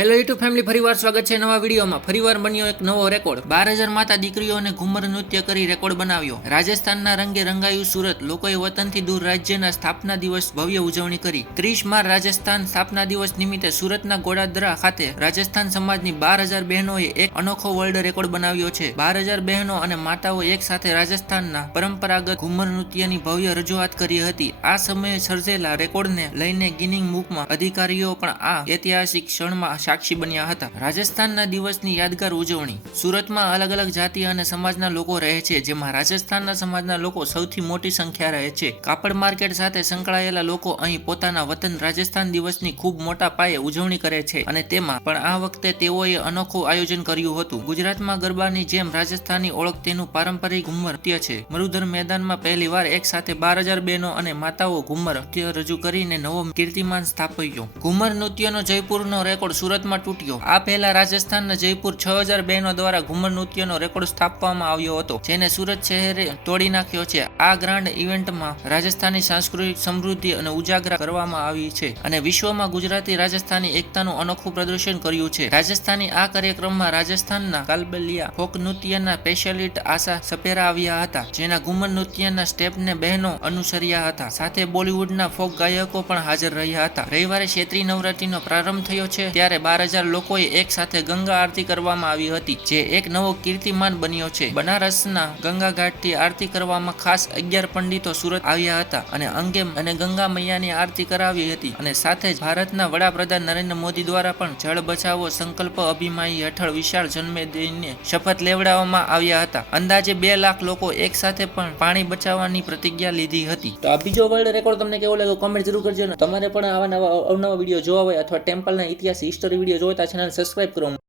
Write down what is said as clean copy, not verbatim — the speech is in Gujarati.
હેલો યુટ્યુબ ફેમિલી, ફરીવાર સ્વાગત છે નવા વિડીયોમાં। ફરીવાર બન્યો એક નવો રેકોર્ડ। 12,000 માતા દીકરીઓને ઘુમર નૃત્ય કરી રેકોર્ડ બનાવ્યો। રાજસ્થાનના રંગે રંગાયું સુરત। લોકોએ વતનથી દૂર રાજ્યના સ્થાપના દિવસ ભવ્ય ઉજવણી કરી। 30 માર્ચ રાજસ્થાન સ્થાપના દિવસ નિમિત્તે સુરતના ગોડાદરા ખાતે રાજસ્થાન સમાજની 12,000 બહેનોએ એક અનોખો વર્લ્ડ રેકોર્ડ બનાવ્યો છે। 12,000 બહેનો અને માતાઓ એક સાથે રાજસ્થાનના પરંપરાગત ઘુમર નૃત્યની ભવ્ય રજૂઆત કરી હતી। આ સમયે સર્જેલા રેકોર્ડને લઈને ગિનિંગ બુકમાં અધિકારીઓ પણ આ ઐતિહાસિક ક્ષણમાં સાક્ષી બન્યા હતા। રાજસ્થાનના દિવસની યાદગાર ઉજવણી। સુરતમાં અલગ અલગ જાતિ અને સમાજના લોકો રહે છે, જેમાં રાજસ્થાનના સમાજના લોકો સૌથી મોટી સંખ્યા રહે છે। કાપડ માર્કેટ સાથે સંકળાયેલા લોકો અહીં પોતાના વતન રાજસ્થાન દિવસની ખૂબ મોટા પાયે ઉજવણી કરે છે અને તેમાં પણ આ વખતે તેઓએ અનોખું આયોજન કર્યું હતું। ગુજરાતમાં ગરબાની જેમ રાજસ્થાનની ઓળખ તેનું પારંપરિક ઘુમર નૃત્ય છે। મરુધર મેદાનમાં પહેલીવાર એક સાથે 12,000 બહેનો અને માતાઓ ઘુમર નૃત્ય રજૂ કરીને નવો કીર્તિમાન સ્થાપ્યો। ઘુમર નૃત્યનો જયપુરનો રેકોર્ડ સુરતમાં તૂટ્યો। આ પહેલા રાજસ્થાનના જયપુર 6,000 બહેનો દ્વારા ઘુમર નૃત્યનો રેકોર્ડ સ્થાપવામાં આવ્યો હતો, જેને સુરત શહેરે તોડી નાખ્યો છે। આ ગ્રાન્ડ ઇવેન્ટમાં રાજસ્થાની સાંસ્કૃતિક સમૃદ્ધિ અને ઉજાગર કરવામાં આવી છે અને વિશ્વમાં ગુજરાતી રાજસ્થાની એકતાનું અનોખું પ્રદર્શન કર્યું છે। રાજસ્થાની આ કાર્યક્રમમાં રાજસ્થાનના કાલબલિયા ફોક નૃત્યના સ્પેશિયાલિસ્ટ આશા સપેરા આવ્યા હતા, જેના ઘુમર નૃત્યના સ્ટેપને બહેનો અનુસર્યા હતા। સાથે બોલિવૂડના ફોક ગાયકો પણ હાજર રહ્યા હતા। રવિવારે ચૈત્રી નવરાત્રીનો પ્રારંભ થયો છે, ત્યારે 12,000 લોકોએ એક સાથે ગંગા આરતી કરવામાં આવી હતી, જે એક નવો કીર્તિમાન બન્યો છે। બનારસના ગંગા ઘાટથી આરતી કરવામાં ખાસ 11 પંડિતો સુરત આવ્યા હતા અને ગંગા મૈયાની આરતી કરાવી હતી અને સાથે જ ભારતના વડાપ્રધાન નરેન્દ્ર મોદી દ્વારા પણ જળ બચાવો સંકલ્પ અભિયાન હેઠળ વિશાળ જનમેદનીને શપથ લેવડાવવામાં આવ્યા હતા। અંદાજે 2 લાખ લોકો એક સાથે પણ પાણી બચાવવાની પ્રતિજ્ઞા લીધી હતી। તો આ બીજો વર્લ્ડ રેકોર્ડ તમને કેવો લાગ્યો કોમેન્ટ જરૂર કરજો ને તમારે પણ આવા નવા અવનવા વિડીયો જોવા હોય અથવા ટેમ્પલના ઇતિહાસ હિસ્ટોરી વિડીયો જોવા હોય તો આ ચેનલ સબસ્ક્રાઇબ કરો।